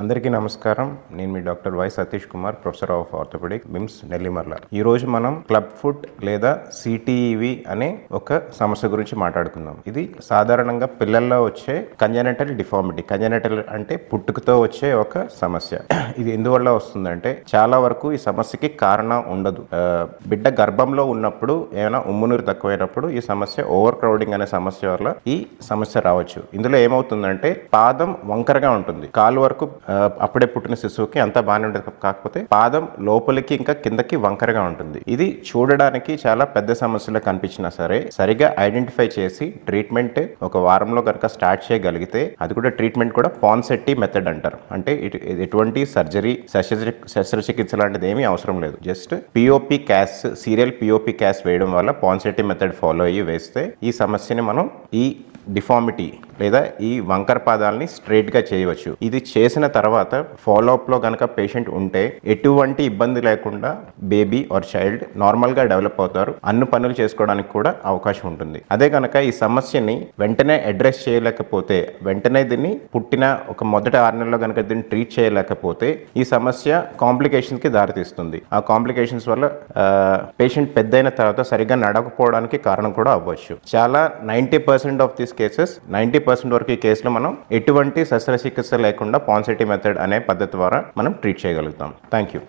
అందరికీ నమస్కారం. నేను మీ doctor Y Satish Kumar professor of orthopaedic BIMS Nellimarla ఈ రోజు మనం క్లబ్ ఫుట్ లేదా సిటీవి అనే ఒక సమస్య గురించి మాట్లాడుకుందాం. ఇది సాధారణంగా పిల్లల్లో వచ్చే కంజనటల్ డిఫార్మిటీ కంజనటల్ అంటే పుట్టుకతో వచ్చే ఒక సమస్య. ఇది ఎందువల్ల వస్తుందంటే చాలా వరకు ఈ సమస్యకి కారణం ఉండదు. బిడ్డ గర్భంలో ఉన్నప్పుడు ఏమైనా ఉమ్మునీరు తక్కువైనప్పుడు ఈ సమస్య ఓవర్ క్రౌడింగ్ అనే సమస్య వల్ల ఈ సమస్య రావచ్చు. ఇందులో ఏమవుతుందంటే పాదం వంకరగా ఉంటుంది. కాలు వరకు అప్పుడే పుట్టిన శిశువుకి అంతా బాగానే ఉంటుంది కాకపోతే పాదం లోపలికి ఇంకా కిందకి వంకరగా ఉంటుంది. ఇది చూడడానికి చాలా పెద్ద సమస్యలు కనిపించినా సరే సరిగా ఐడెంటిఫై చేసి ట్రీట్మెంట్ ఒక వారంలో కనుక స్టార్ట్ చేయగలిగితే అది కూడా ట్రీట్మెంట్ కూడా పాన్సెట్టి మెథడ్ అంటారు. అంటే ఇటు- ఎటువంటి సర్జరీ శస్త్ర శస్త్రచికిత్స లాంటిది ఏమీ అవసరం లేదు. Just POP cast serial POP cast వేయడం వల్ల పాన్సెట్టి మెథడ్ ఫాలో అయ్యి వేస్తే ఈ సమస్యని మనం ఈ డిఫార్మిటీ లేదా ఈ వంకర పాదాలని స్ట్రైట్గా చేయవచ్చు. ఇది చేసిన తర్వాత ఫాలోఅప్లో కనుక పేషెంట్ ఉంటే ఎటువంటి ఇబ్బంది లేకుండా బేబీ ఆర్ చైల్డ్ నార్మల్గా డెవలప్ అవుతారు. అన్ని పనులు చేసుకోవడానికి కూడా అవకాశం ఉంటుంది. అదే కనుక ఈ సమస్యని వెంటనే అడ్రస్ చేయలేకపోతే వెంటనే దీన్ని పుట్టిన ఒక మొదటి ఆరు నెలల్లో కనుక దీన్ని ట్రీట్ చేయలేకపోతే ఈ సమస్య కాంప్లికేషన్స్కి దారితీస్తుంది. ఆ కాంప్లికేషన్స్ వల్ల పేషెంట్ పెద్దయిన తర్వాత సరిగ్గా నడకపోవడానికి కారణం కూడా అవ్వచ్చు. చాలా ninety percent of this cases ninety percent వరకు ఈ కేసులో మనం ఎటువంటి శస్త్రచికిత్స లేకుండా పాన్సిటీ మెథడ్ అనే పద్ధతి ద్వారా మనం ట్రీట్ చేయగలుగుతాం. Thank you